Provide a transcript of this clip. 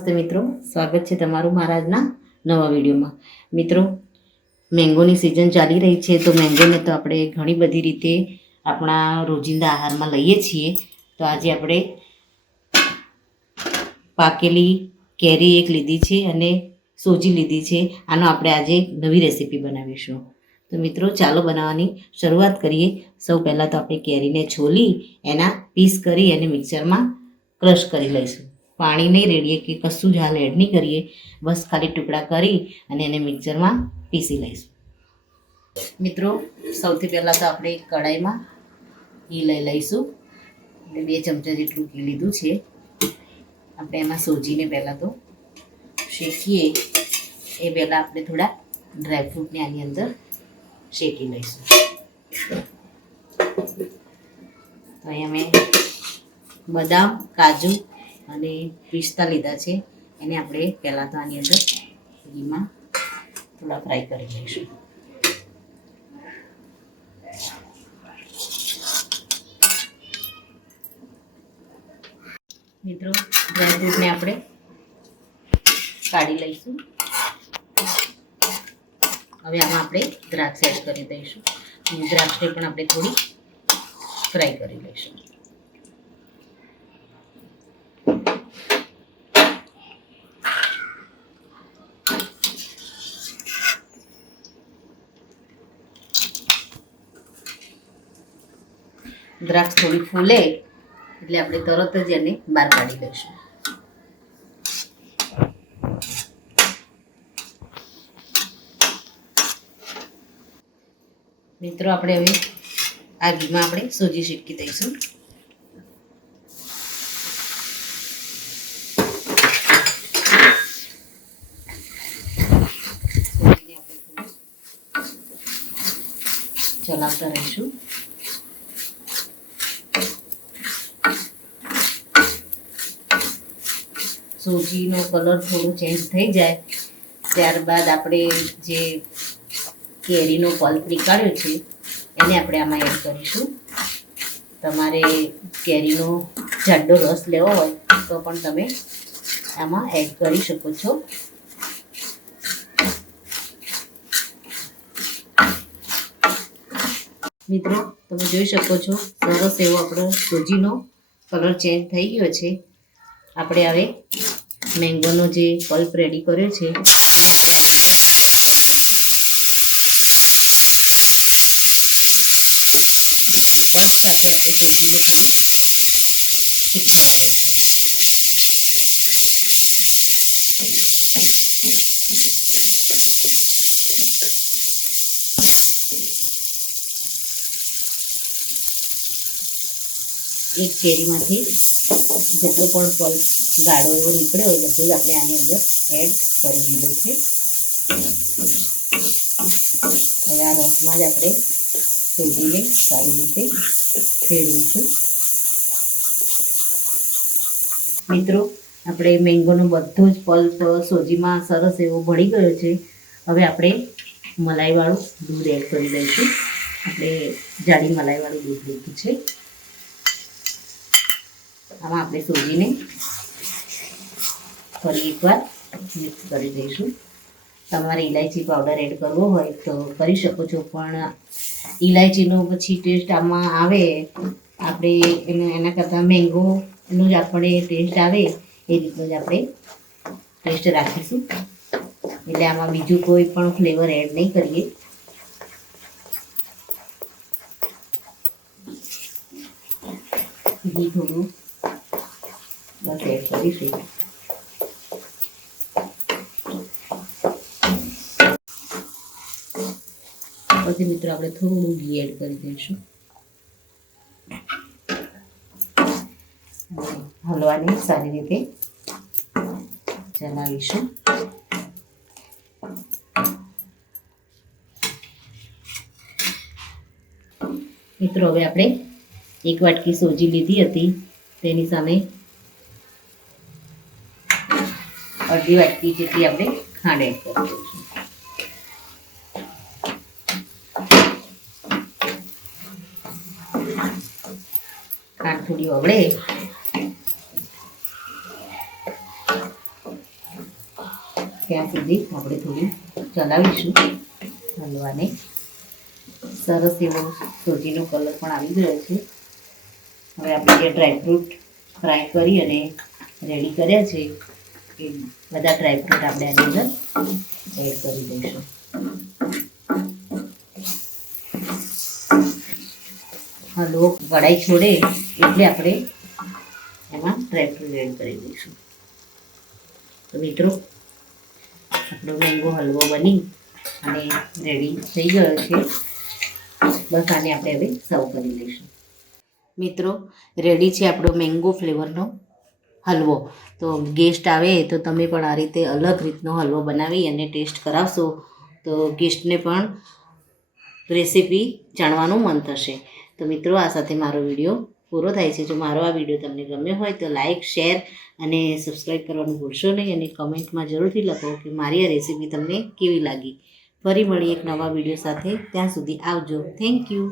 નમસ્તે મિત્રો, સ્વાગત છે તમારું મારા આજના નવા વિડીયોમાં. મિત્રો, મેંગોની સિઝન ચાલી રહી છે, તો મેંગોને તો આપણે ઘણી બધી રીતે આપણા રોજિંદા આહારમાં લઈએ છીએ. તો આજે આપણે પાકેલી કેરી એક લીધી છે અને સોજી લીધી છે. આનો આપણે આજે નવી રેસીપી બનાવીશું. તો મિત્રો, ચાલો બનાવવાની શરૂઆત કરીએ. સૌ પહેલાં તો આપણે કેરીને છોલી એના પીસ કરી અને મિક્સરમાં ક્રશ કરી લઈશું. પાણી નહીં રેડીએ કે કશું જ હાલ એડ નહીં કરીએ, બસ ખાલી ટુકડા કરી અને એને મિક્સરમાં પીસી લઈશું. મિત્રો, સૌથી પહેલાં તો આપણે કઢાઈમાં ઘી લઈ લઈશું. એટલે 2 ચમચા જેટલું ઘી લીધું છે. આપણે એમાં સોજીને પહેલાં તો શેકીએ એ પહેલાં આપણે થોડા ડ્રાયફ્રૂટને આની અંદર શેકી લઈશું. તો અહીંયા મેં બદામ, કાજુ અને પિસ્તા લીધા છે. એને આપણે પહેલાં તો આની અંદર ઘીમાં થોડા ફ્રાય કરી લઈશું. મિત્રો, ડ્રાયફ્રૂટને આપણે કાઢી લઈશું. હવે આમાં આપણે દ્રાક્ષ એડ કરી દઈશું. દ્રાક્ષને પણ આપણે થોડી ફ્રાય કરી લઈશું. દ્રાક્ષ થોડી ફૂલે એટલે આપણે તરત જ એને બહાર કાઢી લઈશું. મિત્રો, આપણે હવે આ ઘીમાં આપણે સોજી શેકી દઈશું. સોજીને આપણે થોડું ચલાવતા રહીશું. સોજીનો કલર થોડો ચેન્જ થઈ જાય ત્યારબાદ આપણે જે કેરીનો પલ્પ નીકાળ્યો છે એને આપણે આમાં એડ કરીશું. તમારે કેરીનો જાડો રસ લેવો હોય તો પણ તમે આમાં એડ કરી શકો છો. મિત્રો, તમે જોઈ શકો છો સરસ એવો આપણો સોજીનો કલર ચેન્જ થઈ ગયો છે. આપણે હવે મેંગોનો જે પલ્પ રેડી કર્યો છે એને આપણે આની અંદર એડ કરી દઈશું. પલ્પ સાથે આપણે સોજીને થોડું મિક્સ થવા દઈશું. એક કેરીમાંથી જેટલો પણ પલ્પ ગાળો એવો નીકળ્યો હોય બધું જ આપણે આની અંદર એડ કરી દીધું છે. હવે આ રસમાં જ આપણે સોજીને સારી રીતે ફેરવીશું. મિત્રો, આપણે મેંગોનો બધો જ પલ્પ સોજીમાં સરસ એવો ભળી ગયો છે. હવે આપણે મલાઈવાળું દૂધ એડ કરી દઈશું. આપણે જાડી મલાઈવાળું દૂધ લીધું છે. આમાં આપણે સોજીને ફરી એકવાર મિક્સ કરી દઈશું. તમારે ઇલાયચી પાવડર એડ કરવો હોય તો કરી શકો છો, પણ ઇલાયચીનો પછી ટેસ્ટ આમાં આવે આપણે એના કરતાં મેંગોનો જ આપણે ટેસ્ટ આવે એ રીતનો જ આપણે ટેસ્ટ રાખીશું. એટલે આમાં બીજું કોઈ પણ ફ્લેવર એડ નહીં કરીએ. ઘી થોડું બસ એડ કરીશું. પછી મિત્રો આપણે થોડું ઘી એડ કરી દઈશું. હલવાને સારી રીતે ચલાવીશું. મિત્રો, હવે આપણે 1 વાટકી સોજી લીધી હતી તેની સામે અડધી વાટકી જેટલી આપણે ખાંડ એડ કરી દઈશું. ખાંડ થોડી ઓગળે ત્યાં સુધી આપણે થોડી ચલાવીશું હલવાને. સરસ એવો સોજીનો કલર પણ આવી ગયો છે. હવે આપણે જે ડ્રાયફ્રૂટ ફ્રાય કરી અને રેડી કર્યા છે એ બધા ડ્રાયફ્રૂટ આપણે આની અંદર એડ કરી દઈશું. હલવો કઢાઈ છોડે એટલે આપણે એમાં ડ્રાયફ્રૂટ એડ કરી દઈશું. તો મિત્રો આપણો મેંગો હલવો બની અને રેડી થઈ ગયો છે. બસ આને આપણે હવે સર્વ કરી લઈશું. મિત્રો રેડી છે આપણો મેંગો ફ્લેવરનો હલવો. તો ગેસ્ટ આવે તો તમે પણ આ રીતે અલગ રીતનો હલવો બનાવી અને ટેસ્ટ કરાવશો તો ગેસ્ટને પણ રેસીપી જાણવાનું મન થશે. તો મિત્રો આ સાથે મારો વિડીયો પૂરો થાય છે. જો મારો આ વિડીયો તમને ગમ્યો હોય તો લાઇક, શેર અને સબસ્ક્રાઈબ કરવાનું ભૂલશો નહીં અને કમેન્ટમાં જરૂરથી લખો કે મારી આ રેસીપી તમને કેવી લાગી. ફરી મળીએ એક નવા વિડીયો સાથે. ત્યાં સુધી આવજો. Thank you.